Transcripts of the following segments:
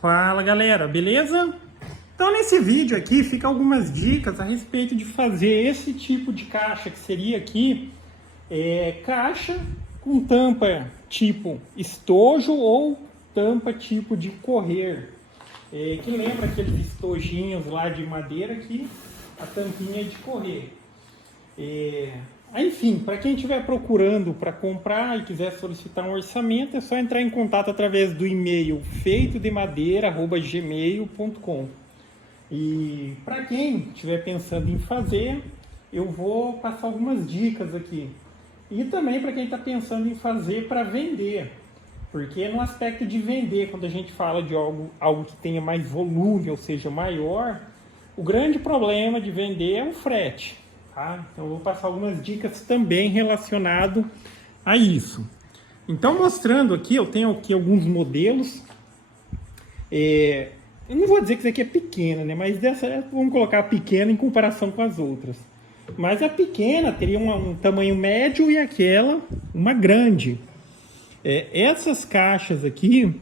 Fala galera, beleza? Então nesse vídeo aqui fica algumas dicas a respeito de fazer esse tipo de caixa, que seria aqui caixa com tampa tipo estojo ou tampa tipo de correr, que lembra aqueles estojinhos lá de madeira que a tampinha é de correr. Enfim, para quem estiver procurando para comprar e quiser solicitar um orçamento, é só entrar em contato através do e-mail feitodemadeira@gmail.com. E para quem estiver pensando em fazer, eu vou passar algumas dicas aqui. E também para quem está pensando em fazer para vender, porque no aspecto de vender, quando a gente fala de algo que tenha mais volume, ou seja, maior, o grande problema de vender é o frete. Então eu vou passar algumas dicas também relacionado a isso. Então mostrando aqui, eu tenho aqui alguns modelos. Eu não vou dizer que isso aqui é pequena, né? Mas vamos colocar pequena em comparação com as outras. Mas a pequena teria um tamanho médio e aquela uma grande. Essas caixas aqui,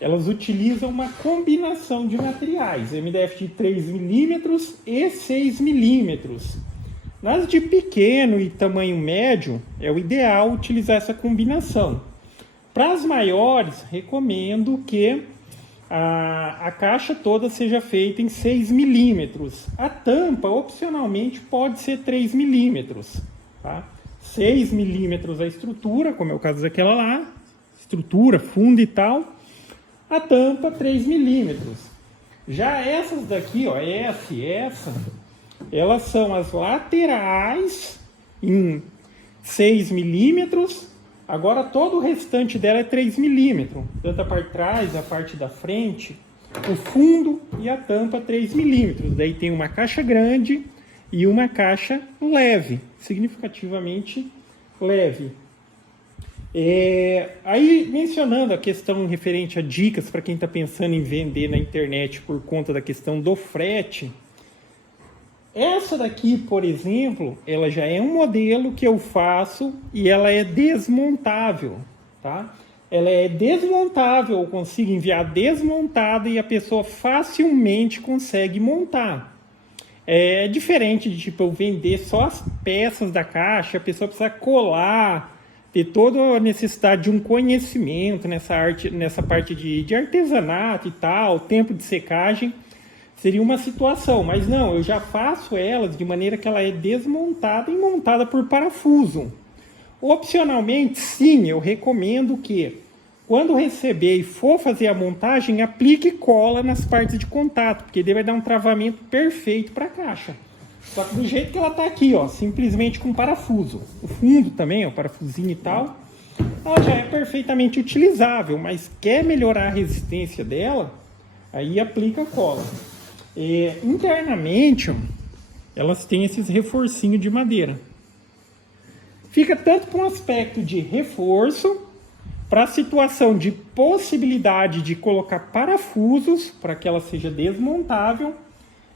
elas utilizam uma combinação de materiais, MDF de 3 milímetros e 6 milímetros. Nas de pequeno e tamanho médio, é o ideal utilizar essa combinação. Para as maiores, recomendo que a caixa toda seja feita em 6 milímetros. A tampa, opcionalmente, pode ser 3 milímetros. 6 milímetros a estrutura, como é o caso daquela lá, estrutura, fundo e tal. A tampa, 3 milímetros. Já essas daqui, ó, essa... elas são as laterais em 6 milímetros. Agora todo o restante dela é 3 milímetros. Tanto a parte de trás, a parte da frente, o fundo e a tampa 3 milímetros. Daí tem uma caixa grande e uma caixa leve, significativamente leve. Aí mencionando a questão referente a dicas para quem está pensando em vender na internet por conta da questão do frete. Essa daqui, por exemplo, ela já é um modelo que eu faço e ela é desmontável, tá? Ela é desmontável, eu consigo enviar desmontada e a pessoa facilmente consegue montar. É diferente de tipo eu vender só as peças da caixa, a pessoa precisa colar, ter toda a necessidade de um conhecimento nessa parte de artesanato e tal, tempo de secagem. Seria uma situação, mas não, eu já faço elas de maneira que ela é desmontada e montada por parafuso. Opcionalmente, sim, eu recomendo que, quando receber e for fazer a montagem, aplique cola nas partes de contato, porque ele vai dar um travamento perfeito para a caixa. Só que do jeito que ela está aqui, ó, simplesmente com parafuso. O fundo também, ó, parafusinho e tal, ela já é perfeitamente utilizável, mas quer melhorar a resistência dela, aí aplica cola. Internamente, elas têm esses reforcinhos de madeira. Fica tanto para um aspecto de reforço, para a situação de possibilidade de colocar parafusos para que ela seja desmontável.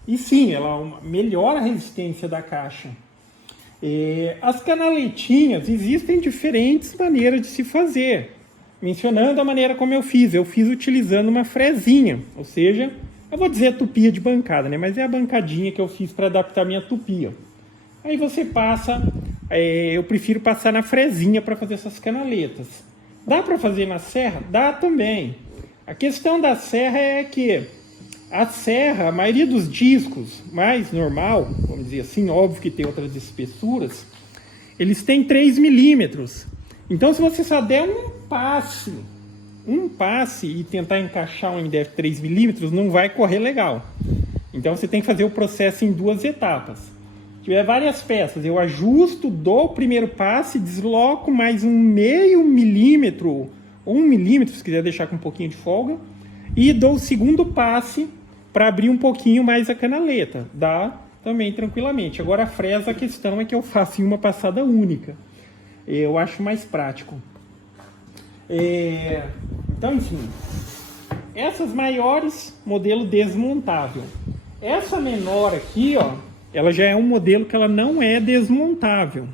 E sim, ela melhora a resistência da caixa. As canaletinhas, existem diferentes maneiras de se fazer. Mencionando a maneira como eu fiz utilizando uma fresinha, ou seja, eu vou dizer tupia de bancada, né? Mas é a bancadinha que eu fiz para adaptar minha tupia. Aí você passa, eu prefiro passar na fresinha para fazer essas canaletas. Dá para fazer na serra? Dá também. A questão da serra é que a serra, a maioria dos discos mais normal, vamos dizer assim, óbvio que tem outras espessuras, eles têm 3 milímetros. Então se você só der um passe e tentar encaixar um MDF 3 milímetros, não vai correr legal. Então você tem que fazer o processo em 2 etapas. Se tiver várias peças, eu ajusto, dou o primeiro passe, desloco mais um meio milímetro, ou 1 milímetro, se quiser deixar com um pouquinho de folga, e dou o segundo passe para abrir um pouquinho mais a canaleta. Dá também tranquilamente. Agora a fresa, a questão é que eu faço em uma passada única. Eu acho mais prático. Então, enfim, essas maiores, modelo desmontável. Essa menor aqui, ó, ela já é um modelo que ela não é desmontável.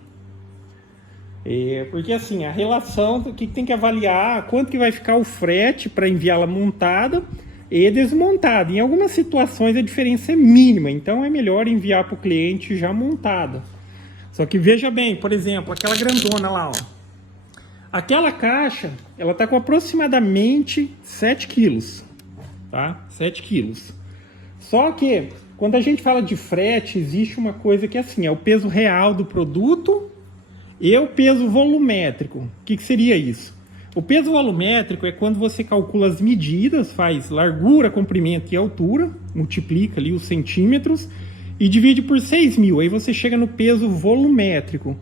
Porque assim, a relação que tem que avaliar, quanto que vai ficar o frete para enviá-la montada e desmontada. Em algumas situações a diferença é mínima, então é melhor enviar para o cliente já montada. Só que veja bem, por exemplo, aquela grandona lá, ó. Aquela caixa, ela está com aproximadamente 7 quilos, tá? 7 quilos. Só que, quando a gente fala de frete, existe uma coisa que é assim, é o peso real do produto e o peso volumétrico. O que seria isso? O peso volumétrico é quando você calcula as medidas, faz largura, comprimento e altura, multiplica ali os centímetros e divide por 6.000. Aí você chega no peso volumétrico.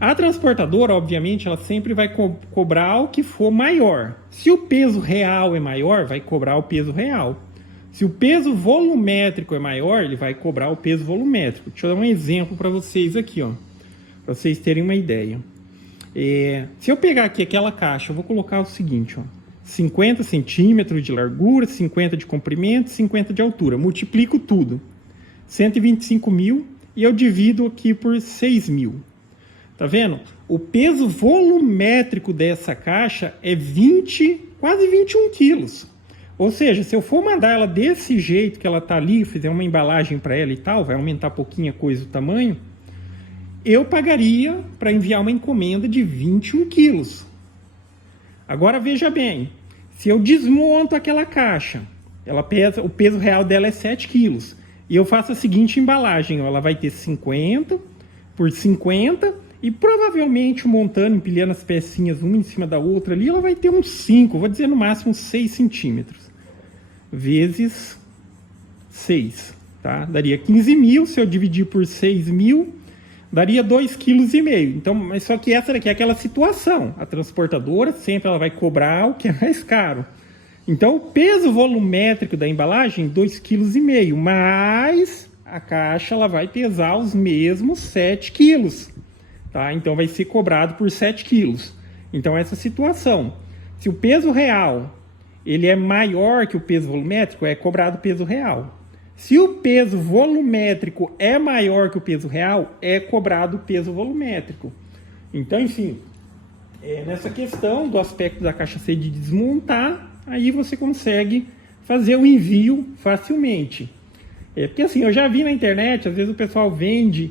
A transportadora, obviamente, ela sempre vai cobrar o que for maior. Se o peso real é maior, vai cobrar o peso real. Se o peso volumétrico é maior, ele vai cobrar o peso volumétrico. Deixa eu dar um exemplo para vocês aqui, ó, para vocês terem uma ideia. Se eu pegar aqui aquela caixa, eu vou colocar o seguinte, ó, 50 centímetros de largura, 50 de comprimento, 50 de altura. Multiplico tudo. 125.000 e eu divido aqui por 6.000. Tá vendo? O peso volumétrico dessa caixa é quase 21 quilos. Ou seja, se eu for mandar ela desse jeito que ela tá ali, fizer uma embalagem para ela e tal, vai aumentar pouquinho a coisa, o tamanho, eu pagaria para enviar uma encomenda de 21 quilos. Agora veja bem, se eu desmonto aquela caixa, ela pesa, o peso real dela é 7 quilos, e eu faço a seguinte embalagem, ó, ela vai ter 50 por 50, e provavelmente montando, empilhando as pecinhas uma em cima da outra ali, ela vai ter uns 5, vou dizer no máximo 6 centímetros, vezes 6, tá? Daria 15.000, se eu dividir por 6.000, daria 2,5 kg. Então, mas só que essa daqui é aquela situação, a transportadora sempre ela vai cobrar o que é mais caro. Então, o peso volumétrico da embalagem, 2,5 kg, mas a caixa ela vai pesar os mesmos 7 quilos. Tá? Então vai ser cobrado por 7 quilos. Então essa situação, se o peso real ele é maior que o peso volumétrico, é cobrado peso real. Se o peso volumétrico é maior que o peso real, é cobrado peso volumétrico. Então, enfim, nessa questão do aspecto da caixa C de desmontar, aí você consegue fazer o envio facilmente. Porque assim, eu já vi na internet, às vezes o pessoal vende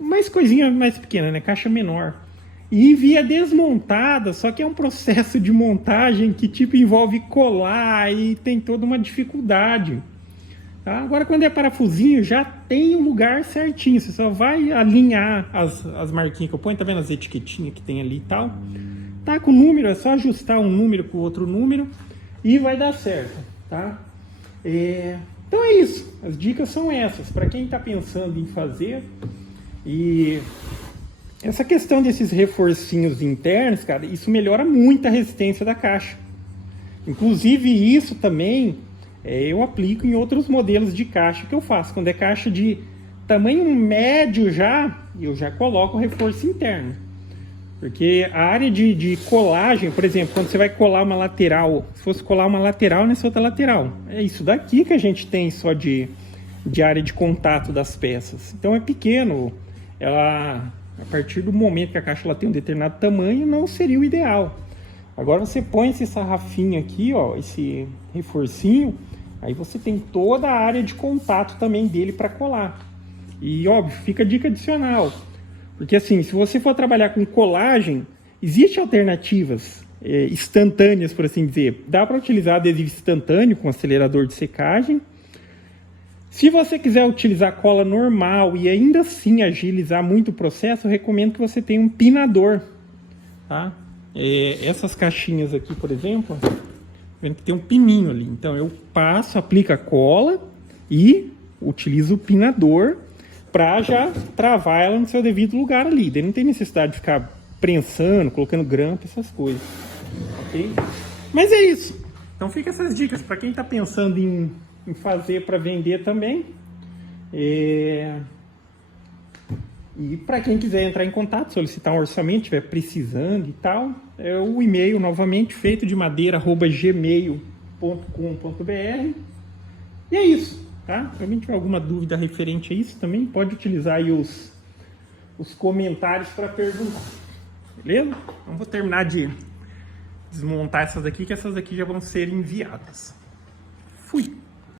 mais coisinha mais pequena, né? Caixa menor. E envia desmontada, só que é um processo de montagem que tipo envolve colar e tem toda uma dificuldade. Tá? Agora, quando é parafusinho, já tem o lugar certinho. Você só vai alinhar as marquinhas que eu ponho, tá vendo as etiquetinhas que tem ali e tal? Tá com o número, é só ajustar um número com o outro número e vai dar certo, tá? Então é isso. As dicas são essas. Para quem está pensando em fazer. E essa questão desses reforcinhos internos, cara, isso melhora muito a resistência da caixa. Inclusive isso também eu aplico em outros modelos de caixa que eu faço. Quando é caixa de tamanho médio eu já coloco o reforço interno. Porque a área de colagem, por exemplo, quando você vai colar uma lateral, se fosse colar uma lateral nessa outra lateral, é isso daqui que a gente tem só de área de contato das peças. Então é pequeno. Ela, a partir do momento que a caixa ela tem um determinado tamanho, não seria o ideal. Agora você põe esse sarrafinho aqui, ó, esse reforcinho, aí você tem toda a área de contato também dele para colar. E óbvio, fica a dica adicional, porque assim, se você for trabalhar com colagem, existem alternativas instantâneas, por assim dizer. Dá para utilizar adesivo instantâneo com acelerador de secagem. Se você quiser utilizar cola normal e ainda assim agilizar muito o processo, eu recomendo que você tenha um pinador. Tá? Essas caixinhas aqui, por exemplo, vendo que tem um pininho ali. Então eu passo, aplico a cola e utilizo o pinador para já travar ela no seu devido lugar ali. Daí não tem necessidade de ficar prensando, colocando grampo, essas coisas. Ok? Mas é isso. Então fica essas dicas para quem está pensando em fazer para vender também. E para quem quiser entrar em contato, solicitar um orçamento, estiver precisando e tal, é o e-mail novamente, feitodemadeira@gmail.com.br. E é isso, tá? Se alguém tiver alguma dúvida referente a isso também, pode utilizar aí os comentários para perguntar. Beleza? Então vou terminar de desmontar essas daqui, que essas daqui já vão ser enviadas.